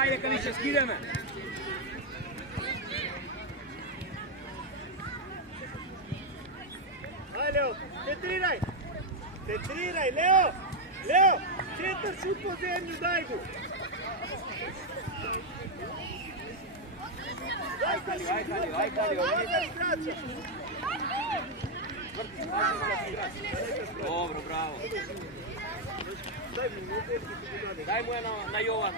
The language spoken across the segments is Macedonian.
Ajde, Kaliće, skideme. Ajde, Leo, centriraj, Leo, centar šut po zemlju, daj mu. Aj, Kali, Dobro, bravo. Daj mu je na Jovan.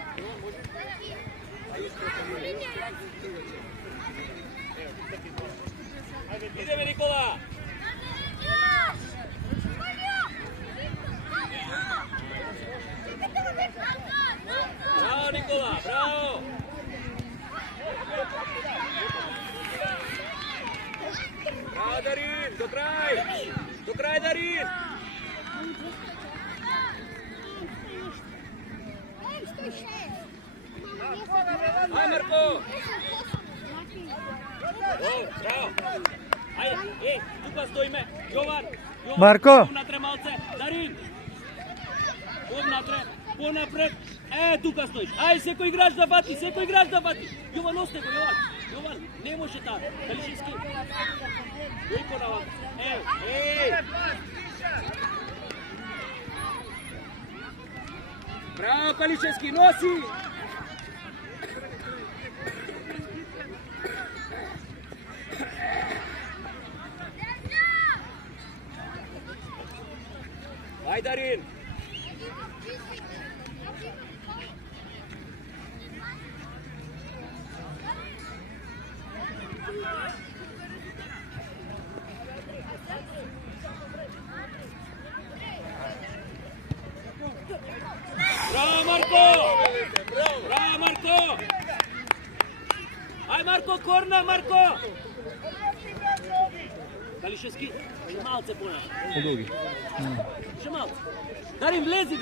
Ideme, Nikola. Bravo, Nikola, bravo. Bravo, Darin, do kraj, Darin. Aj, Marko. Bravo. Ajde, tuka stojime. Jovan. Marko. Unatre malce. Darin. Ponapred. Tuka stojiš. Aj, seko igrač da bati. Jovan, ostaje go, Jovan, ne može tako. Kališinski. Veliko na vam. Ej. Bravo, Kališinski, nosi. Aj, Darin. Bravo, Marko. Aj, Marko, korna, Marko. Kališevski, še malce ponaša. Še malce. Darin, vlezi.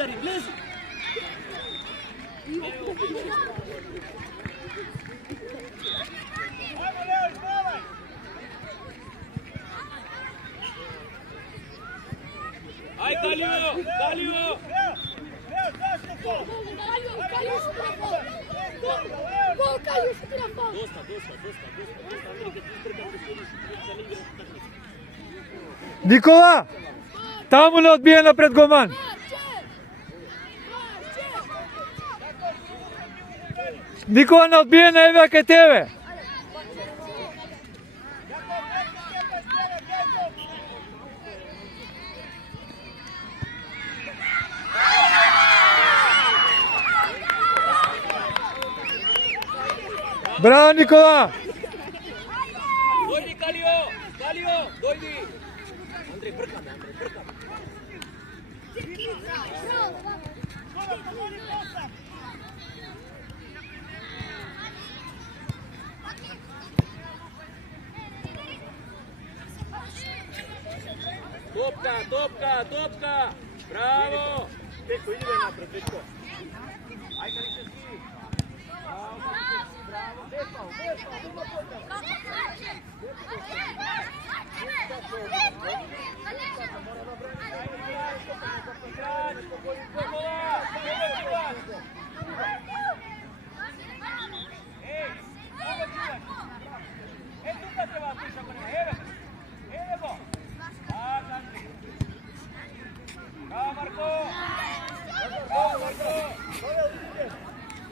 Aj, Kalio. Dosta. Nikola! Tamo ne odbijena pred golman. Nikola ne odbijena, evo kaj tebe. Bravo, Nikola! Dojdi, Kalio, dojdi! Andrej, brkam. Topka! Bravo! Dečko, idemo napred, dečko. Aj, Kališevski!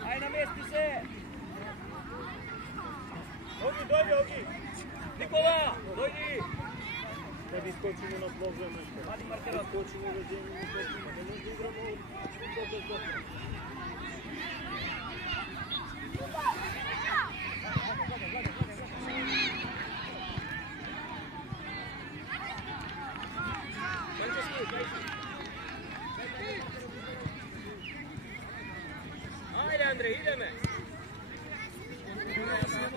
Aj, namesti se! Ogi! Nikola, dojdi! Da bi skočimo na problem. Mali markera. Skočimo na zemlju, ne možda igramo. Ajde, Andrej, ideme!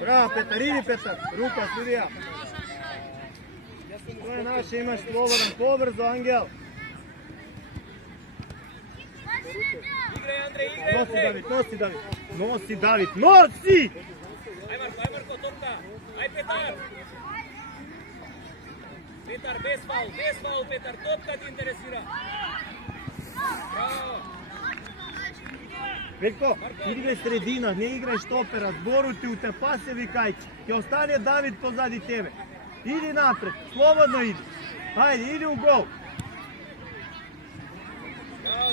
Bravo, Petar, idi Petar, ruka, sudija. To je naše, imaš slobodan, pobrzo, Angel. Igraj, Andrej, igraj! Nosi David, nosi! Aj Marko, topka! Aj, Petar! Petar, bez faul, Petar, topka ti interesira! Bravo! Veljko, igraj sredina, ne igraj štopera, zboruti u te pasevi kajči. Ќе ostane David pozadi tebe. Idi napred, slobodno idi. Hajde, idi u gol.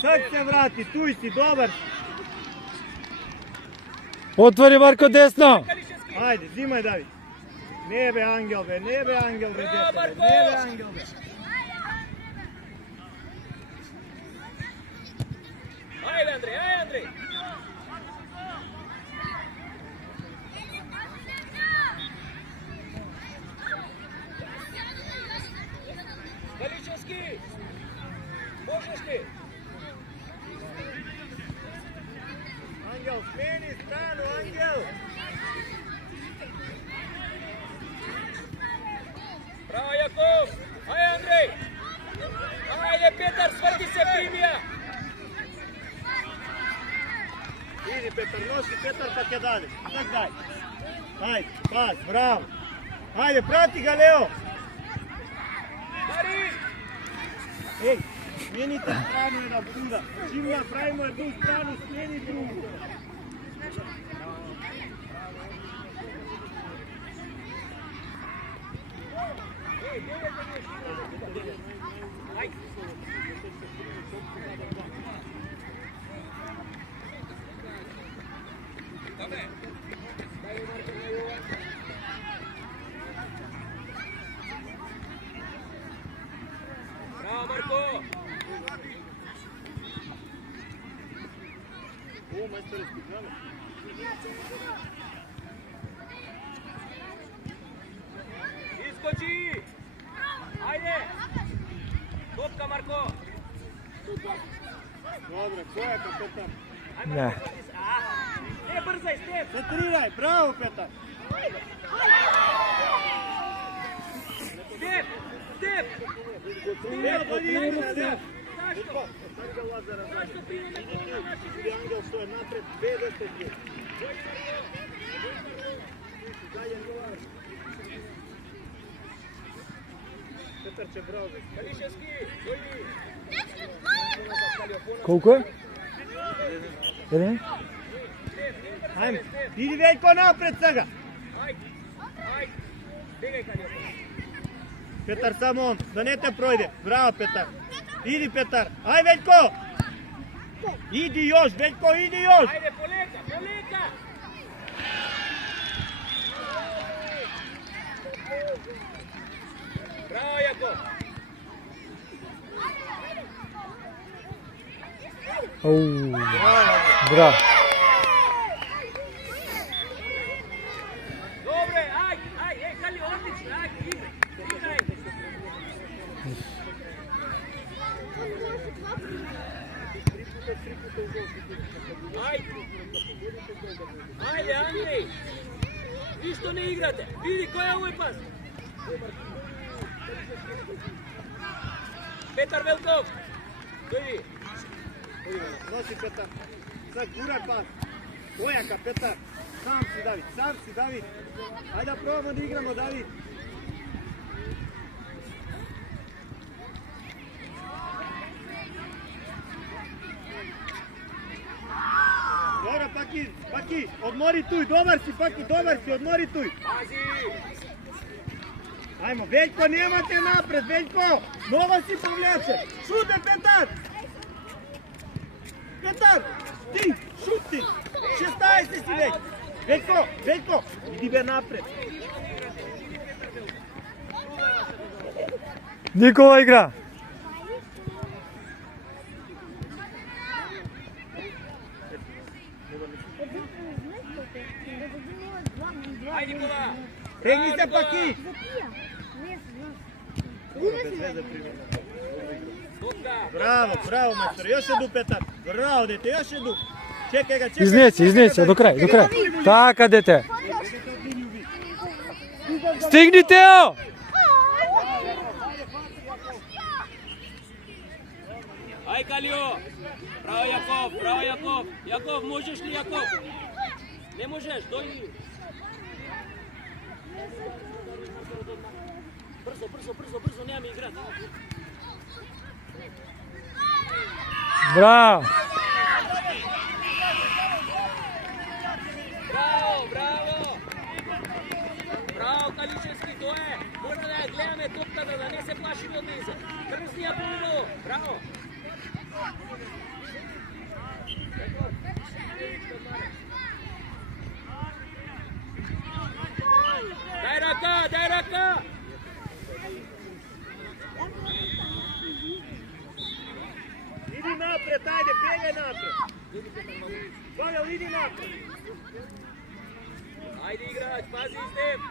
Sad se vrati, tu si, dobar. Otvori Marko desno. Hajde, zimaj David. Nebe angel be, nebe angel be, nebe angel be. Ajde Andrej, ajde Andrej. Galičevski, možeš ti? Angel, smeni stranu, Angel. Bravo Jakov, ajde Andrej. Ajde Petar, svrti se primija. Idi Petar, nosi Petar pa ke dade. Tak daj. Hajde, pas, bravo. Hajde, prati ga Leo. Mari! Ej, smenite stranu jedan puta. Čim napravimo jednu stranu, smeni drugu. Bravo Marko! O, majstore, spiđamo. Iskoči! Ajde! Topka Marko! Dobro, ko je to Petar? Ne. Ne brzaj, Step! Centriraj, bravo Petar. Step! Step! Leo, bolje igra, Leo. Zašto? Stari ga Lazara. Zašto prije ne kola naši? Idi Angel što je napred, 2 Petar će bravo. Galičevski, dođi! Koliko je? Jedan? Ajme, idi Veljko napred sada. Ajde! Ajde! Bigaj kad je to. Petar samo on, da ne te projde. Bravo Petar. Idi Petar. Aj Veljko. Idi još, Veljko, idi još. Ajde, poleka, poleka! Bravo, Jakov! Bravo. Dobre, ajde, ajde, Kali, odlično, ajde, igraj, igraj! Ajde! Ajde, Andrej! Vi što ne igrate? Vidi, ko je ovaj pas? Petar Velkov! Vidi! Nosi Petar. Sad guraj pas. Dojaka Petar. Sam si David, sam si David. Ajde da probamo da igramo David. Dobro Paki, odmori tuj, dobar si Paki, dobar si, odmori tuj. Pazi! Ajmo, Veljko, nemate napred, Veljko! Nova si povljače! Šute, Petar! Petar! Ti, šuti! 16 si već! Veljko, idi be napred! Nikola igra. Ajde, Nikola! Regni se Paki! Bravo, majstor, još jedu Petar! Bravo, dete, još jedu! Čekaj ga, Izneci, do kraja. Taka, dete. Stigni, Teo! Aj, Kalio! Bravo, Jakov! Jakov, možeš li, Jakov? Ne možeš, dođi! Brzo, nema mi igrati. Bravo. Više od niza. Krznija puno. Bravo. Daj raka, daj raka. Idi napred, ajde, bjegaj napred. Pavel, idi napred. Ajde igrač, pazi Stef.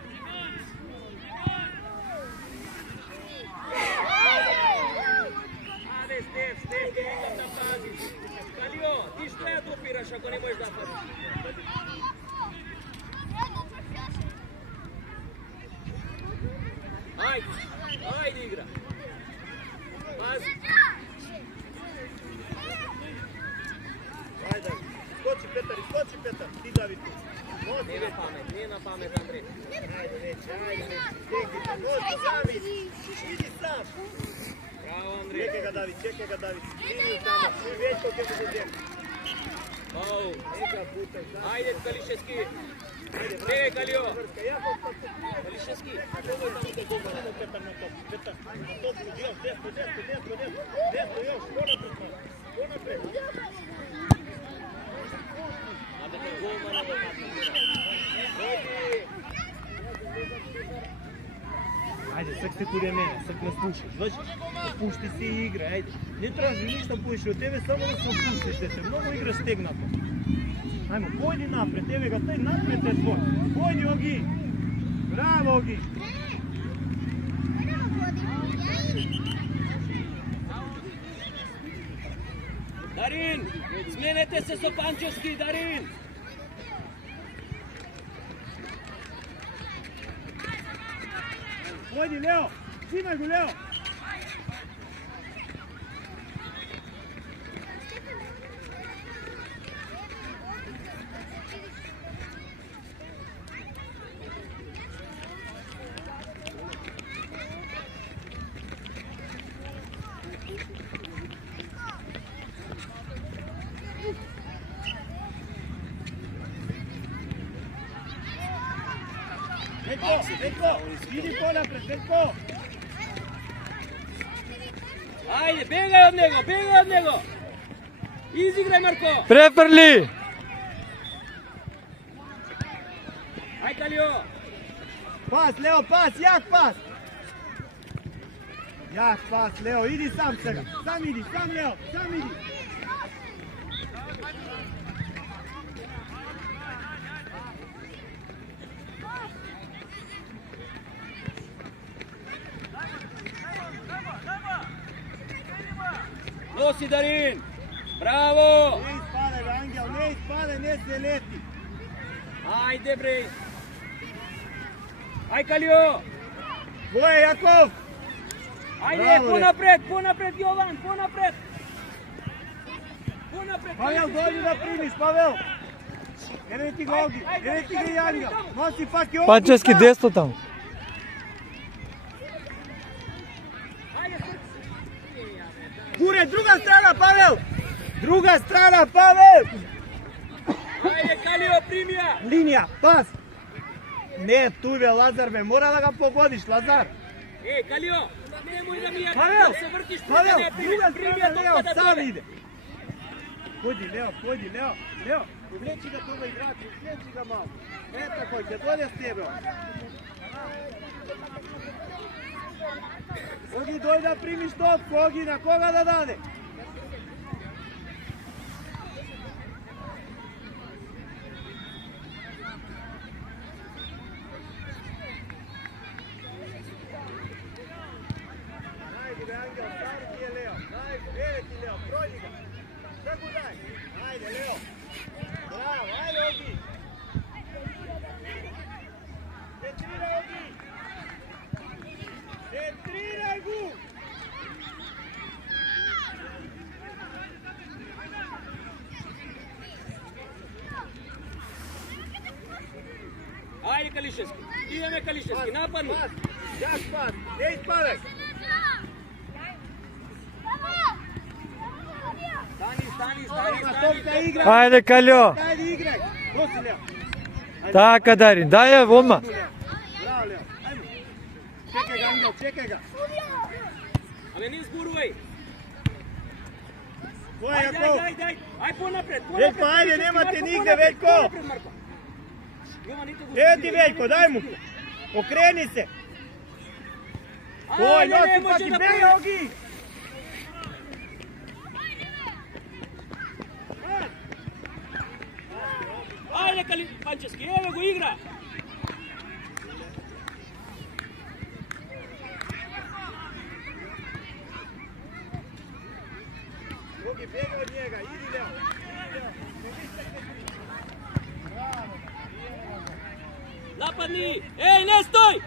Ajde Stef, direktno tam pazi. Kalio, ti što ja dupiraš ako ne možeš da pazi? Ajde, ajde igra. Pazi. Ajde, skoči Petar, ti David tu. Nije na pamet, Andrej. Ajde, neće, nosi, David, idi sam. Bravo, Andrej. Čekaj ga David, idi tamo, svi većko kada se djeli. Wow. Ajde, Kališevski. Bjegaj, Kalio. Kališevski. Petar na topu, desno još, ko napred. Ajde, sad se kod mene, sad nas pušiš, dođeš, pušti se i igra, ajde. Ne traži ništa pušiš od tebe, samo da se opustiš, da se mnogo igraš stegnato. Ajmo, pojdi napred, tebe ga, taj napred je tvoj. Pojdi, Ogi. Bravo, Ogi. Darin, smijenite se Sopančevski, Darin. Pojdi, Leo, cimaj go, Leo. Veljko, idi ko napred, Veljko. Ajde, bjegaj od njega. Izigraj, Marko. Preprli! Aj, Kalio. Pas, Leo, pas, jak pas. Jak pas, Leo, idi sam sega. Sam idi, sam Leo, sam idi. Nosi, Darin. Bravo. Ne ispadaj, Angel, ne ispadaj, ne se leti. Ajde, bre. Aj, Kalio. Tvoje, Jakov. Ajde, Bravo, po napred, Jovan, po napred. Pavel, dođi da primiš, Pavel. Evo ti ga Ogi, evo ti ga Angel. Nosi pak i Ogi. Pančevski desno tamo. Kure, druga strana, Pavel. Druga strana, Pavel. Ajde, Kalio, primija. Linija, pas. Ne, tu je Lazar, me mora da ga pogodiš, Lazar. Kalio, nemoj da mi je... Pavel, se vrtiš, Pavel, primija, druga strana, Leo, kada sam dole. ide. Pojdi, Leo, uvleči ga toga igrača, uvleči ga malo. Eto koji će, dolje s tebe. Ogi, doj da primiš topku, Ogi, na koga da dade? Najdi, Angel, stari ti je Leo, veliki Leo, prođi ga. Tako daj, ajde Leo. Bravo, ajde Ogi. Centriraj Ogi. Centriraj gu. Ajde, Kališevski. Ideme, Kališevski, napadni. Pas, jak pas, ne ispadaj. Stani. Ajde, Kaljo. Ajde igraj. Nosi Leo. Taka, Darin. Daj je, odmah. Bravo Leo, ajmo. Čekaj ga Angel, čekaj ga. Абе, не зборувај. Кој Ајде, Јаков? ајде. Ај понапред. Veljko, ajde, nemate nigde, Veljko. Понапред, Марко. Јован, ето го. Evo ti Veljko, daj mu. Okreni se. Oj, Ајде, не nosi може paki, да bej прави. Ogi. Ајде, Кали Панчевски, еве го игра. Ogi, bjega od njega, idi Leo. Нападни! Еј, не стој!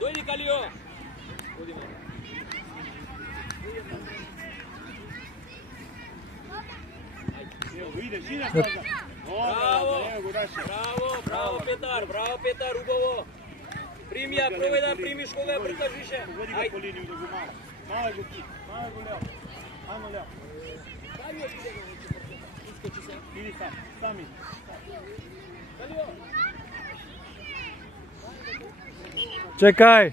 Дојди, Калио! Оди, Марко. Evo go, ideš nazad. Браво! Evo go, Daša. Браво, Петар, убаво! Прими ја, пробај да примиш кога ја бркаш више. Vodi ga po liniju da go malo. Malo go ki. Malo go Leo. Ajmo Leo. Искочи се. Idi sam. Sam idi. Калио! Čekaj.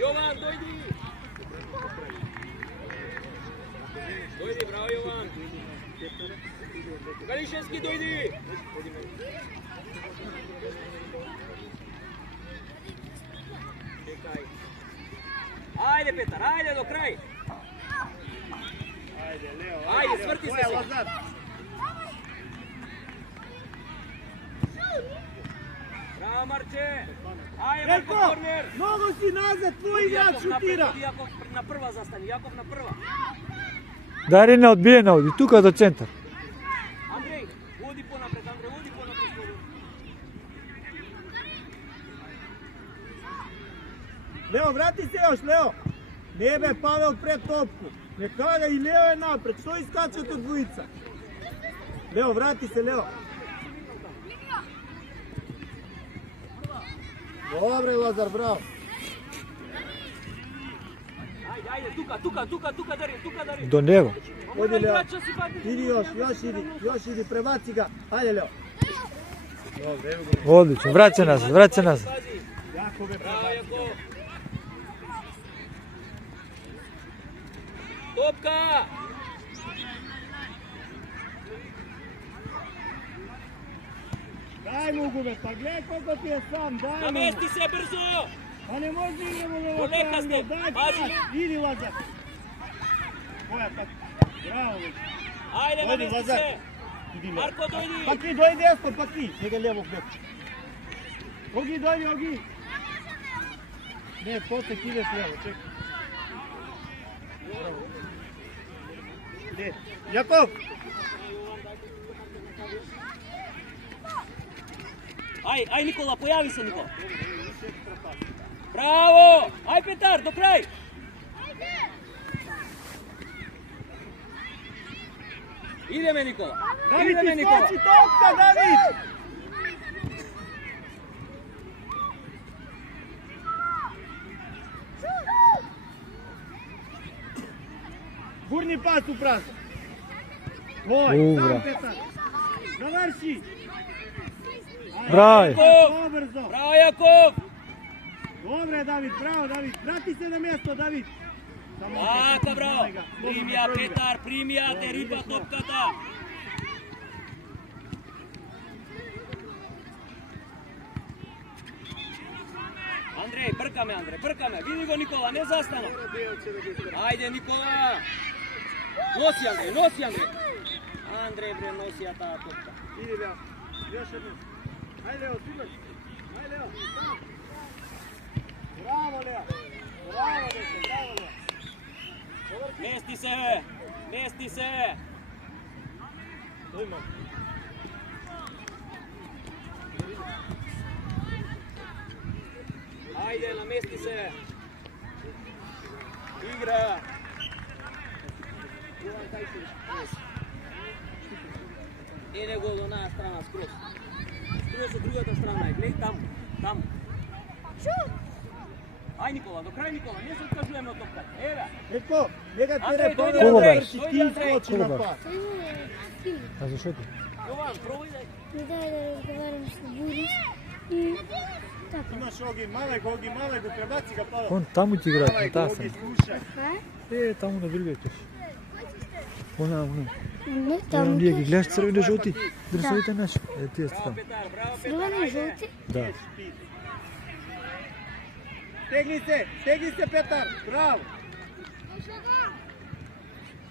Јован, дојди! Дојди, браво, Јован! Галишевски, дојди! Чекај. Ајде, Петар, ајде до крај! Ajde, Leo. Ајде, сврти Ko се je сега! Lazar? Браво, Марче! Ајде, Veljko, Марко, корнер! mnogo si nazad, tvoj igrač šutira. Јаков на прва застани, Јаков на прва. Darina odbijena ovdje, tuka do centar. Андреј, води понапред, води понапред. Leo, vrati se još, Leo. Nebe je Pavel pred topku. Nekada i Leo je napred. Što iskačete od dvojica? Leo, vrati se, Leo. Dobre, Lazar, bravo. Ајде, тука, дари. Do njega. Odi, Leo. Idi još idi, prebaci ga. Ajde, Leo. Dobro, evo ga. Odlično, vraća nazad. Jako ga Браво, prebaci. Јако. Топка! Daj mu gube, pa gledaj koliko ti je sam, daj mu. Намести се брзо! Pa ne može idemo na ovo Poleka pravno, ste, daj pazi. pas, idi Lazar. Koja tako, bravo već. Ајде, Odi, намести Lazar. се! Idi Leo. Марко, дојди! Pa ti dojdi desno, pa ti, njega lijevo gledaš. Ogi, dojdi, Ogi. Ne, posle ideš lijevo, čekaj. Bravo. Gdje? Jakov! Ај, Никола, појави се, Никола! Браво! Ај, Петар, до крај! Идеме, Никола! Давид, Идеме, Никола! iskoči topka, David! Gurni pas u prazno. Tvoj, Ubra. sam Petar. Završi. Bravo. Ajde, brzo. Браво, Јаков! Dobre, David, bravo, David. Vrati se na mjesto, David. Samo Така, браво! Слободно Примија, проигра. Петар, примија, те рипа топката! Андреј, бркаме, види го Никола, не застана! Ајде, Никола! Носи, Андреј! Андреј, бре, носи ја таа топка. Idi, Leo. Još jednu. Ajde, Leo, cimaš. Ajde, Leo. Samo. Bravo, Leo. Bravo, Leo. Мести се! Ujmo. Ајде, намести се! Игра. Jovan Kajčević. И него до една страна скроз. Скроз од другата страна. Гледај таму. Ај Никола, до крај Никола, не се откажуваме од топката. Еве. Ето, нека ти не Андрей, повеќе дојди, ти скочи на пас. А зашто ти? Јован, пробај да. Не дай да разговарам с Борис и така. Имаш Оги Малек, го пребаци ga пада. Он таму ти играат, на Малек, таа Оги, страна. слушај. Таму на другиот. Она. Не, Ево, там ние ги гледаш црвени жолти. Дрсовите наши. Тие се таму. Петар, браво Петар. Црвени и жолти. Да. Стегни се Петар, браво.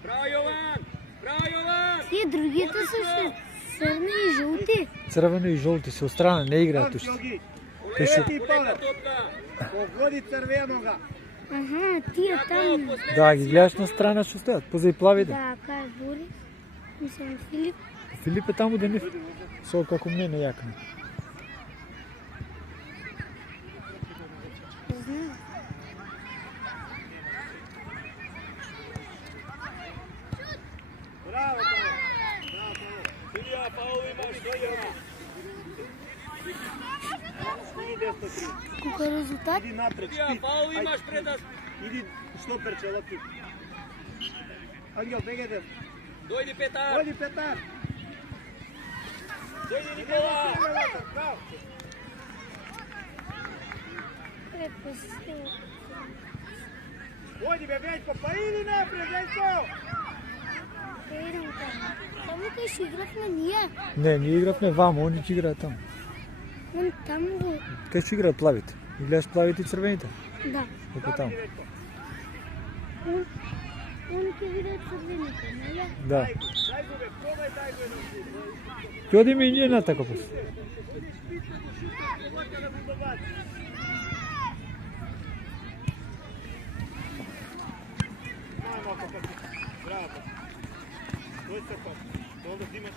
Браво Јован. Браво Јован. Тие другите се црвени и жолти. Црвено и жолти се острана, не играат уште. Оги, Те се- ти пада. Топка. Погоди црвенога. Аха, тие там. Да, ги гледаш на страна што стојат, позади плавите. Да, кај Борис. Мислам Филип. Филип е таму денив. Со како мене јакна. Знам. Браво, Павле. Илија, Паул имаш, дојдема. Иди десно 3. Колко е резултат? Иди напред, Илија, шпит. Паул имаш предас. Иди шtoперче, лапи. Ангел, бегај десно. Дојди Петар. Оди Петар. Дојди Никола. Браво. Оди бе, Вејко, па иди напред, Вејко. Идам таму. Таму кај ще игравме ние. Не, ние игравме вамо, они ќе играат таму. Он таму го... Кај ќе играат плавите. И гледаш плавите и црвените. Да. Како таму. Он ќе виде црвените, нели? Да. Дај го бе, пробај, дај го едно. Ќе одиме и ние на така после. Браво. Тој се топ. Долго взимаш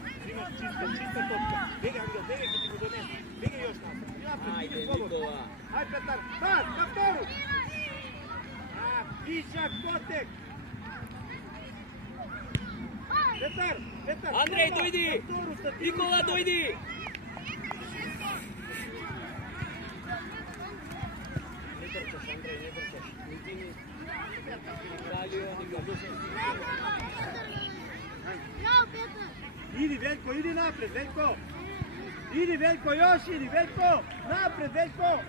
чиста топка. Бегај, Ангел, бегај, ќе ти го донесе. Бегај још напред. Ајде Никола. Ај, Петар, пас, на втору. Вишак, Котек. Петар. Андрей, дојди. Никола, дојди. Не трчаш, Андрей, не трчаш. Иди, Veljko, idi napred, Veljko. Idi, Veljko, još idi, Veljko. Napred, Veljko.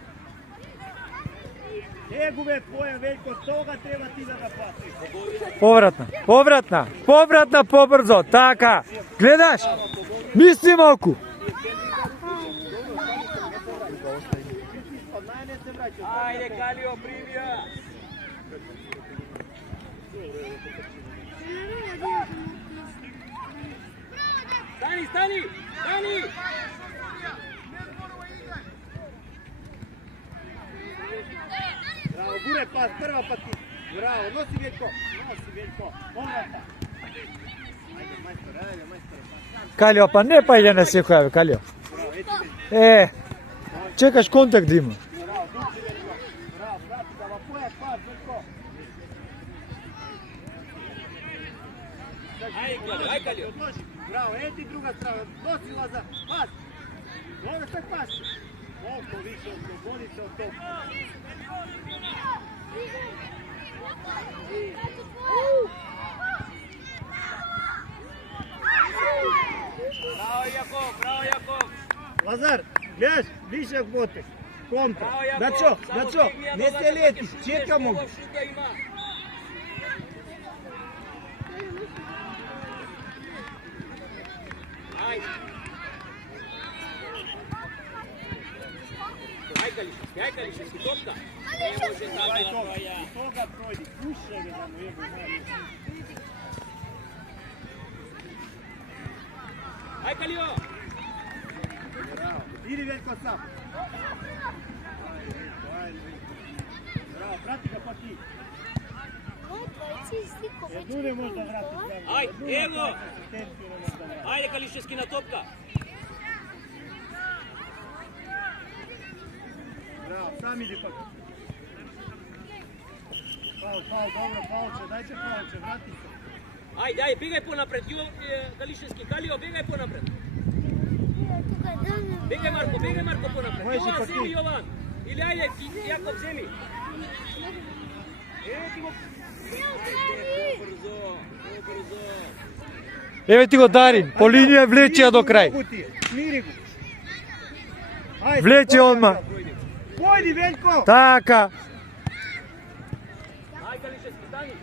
Негове твоја, Veljko, toga treba ti da ga platiš. Повратна, побрзо, така. Гледаш? Мисли малку. Ајде, Калио, примија. Стани! Браво, буре пас, прва пати. Браво, носи Veljko. Поврата. Ајде, мајстор. Калио, па не па иде на секоја, бе, Калио. Браво, ети Veljko. Чекаш контакт да има. Браво, дучи Veljko. Браво, брати, да ва појак пас, Veljko. Ајде, Калио. Odloži. Bravo, eti druga strana, nosi Lazar, pas! Dobro sad pas! Oko više, oslobodi se od toga. Bravo, Jakov. Lazar, gledaš, više bote. Kontra. Bravo, Jakov. Dačo, ne se letiš, čekamo. Ај Калишевски, топка. Не може така да проја. Toga projdi, slušaj ga da mu jebu znanje. Ај Калио. Bravo, idi Veljko sam. Bravo, prati ga pa ti. Еду не може да врати. Ај, ево. Ајде Калишевски на топка. Браво, сам иди пак. Фаул, добро, фаулче, дајте фаулче, врати се. Ајде, ајде, бегај понапред. Галишевски, Калио, бегај понапред. Тука да ме. Бегај Марко понапред. Можеш и Јован, пак ти. земи Јован. Или ајде, Јаков, земи. Ти го... Брзо. Еве ти го Дарин, по линија влечи ја до крај. Смири го. Ајде, Влечи појди, одма. Појди, Велјко. Така. Ајде, Галишевски, стани.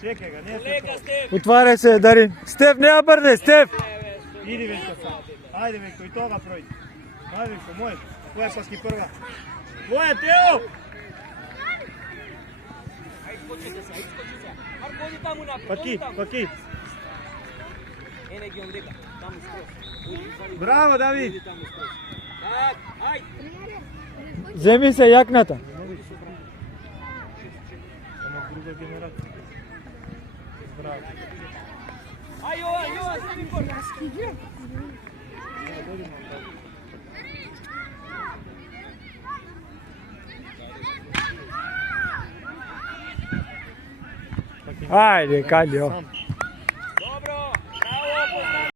Чекај го, не се Лека, тоа. Стеф. Отварај се, Дарин. Стеф, не ја брне, Стеф. Иди, Велјко, сам. Ајде, Велјко, и тога пројди. Ајде, Велјко, мој. Твоја пак и прва. Твоја, Тео! Ајде, скочите се. Марко, оди таму напред. Паки, паки. Ене ги овдека, таму скроз. Браво, Давид. Оди таму скроз. Так, ајде. Земи се јакната. Само друга генерација. Браво. Ај, Јован, земи кор. Ајде, Калио. Сам.